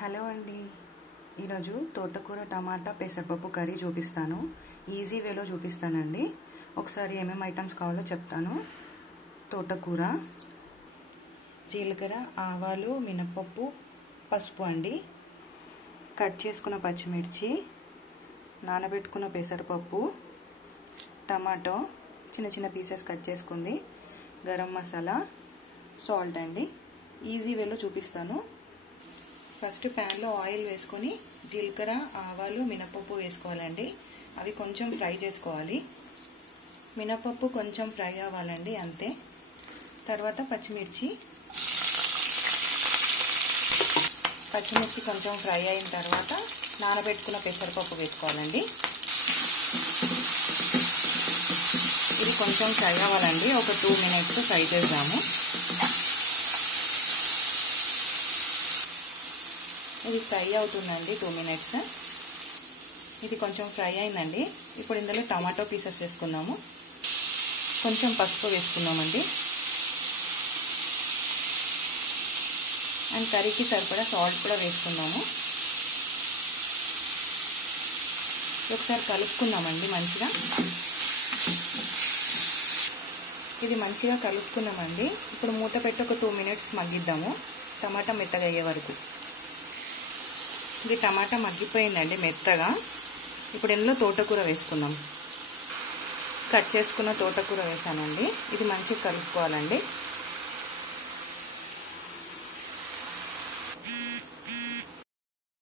Hello అండి, ఈరోజు తోటకూర టమాటా పెసరపప్పు కర్రీ చూపిస్తాను. ఈజీ వేలో చూపిస్తానండి. ఒకసారి ఏమేమి ఐటమ్స్ కావాలో చెప్తాను. తోటకూర, జీలకర్ర, ఆవాలు, మినపప్పు, పసుపు అండి, కట్ చేసుకున్న పచ్చిమిర్చి, నానబెట్టుకున్న పెసరపప్పు, టమాటో చిన్న చిన్న పీసెస్ కట్ చేసుకుంది, గరం మసాలా, సాల్ట్ అండి. ఈజీ వేలో చూపిస్తాను. ఫస్ట్ ప్యాన్లో ఆయిల్ వేసుకొని జీలకర్ర, ఆవాలు, మినపప్పు వేసుకోవాలండి. అవి కొంచెం ఫ్రై చేసుకోవాలి. మినపప్పు కొంచెం ఫ్రై అవ్వాలండి, అంతే. తర్వాత పచ్చిమిర్చి కొంచెం ఫ్రై అయిన తర్వాత నానబెట్టుకున్న పెసరపప్పు వేసుకోవాలండి. ఇది కొంచెం ఫ్రై అవ్వాలండి, ఒక 2 minutes ఫ్రై చేద్దాము. ఇది ఫ్రై అవుతుందండి, 2 minutes. ఇది కొంచెం ఫ్రై అయిందండి. ఇప్పుడు ఇందులో టమాటో పీసెస్ వేసుకుందాము. కొంచెం పసుపు వేసుకుందామండి. అండ్ కర్రీకి సరిపడా సాల్ట్ కూడా వేసుకుందాము. ఒకసారి కలుపుకుందామండి మంచిగా. ఇది మంచిగా కలుపుకున్నామండి. ఇప్పుడు మూత పెట్టి ఒక 2 minutes మగ్గిద్దాము, టమాటా మెత్తగా అయ్యే వరకు. ఇది టమాటా మగ్గిపోయిందండి మెత్తగా. ఇప్పుడు ఇందులో తోటకూర వేసుకుందాం. కట్ చేసుకున్న తోటకూర వేసానండి. ఇది మంచిగా కలుపుకోవాలండి.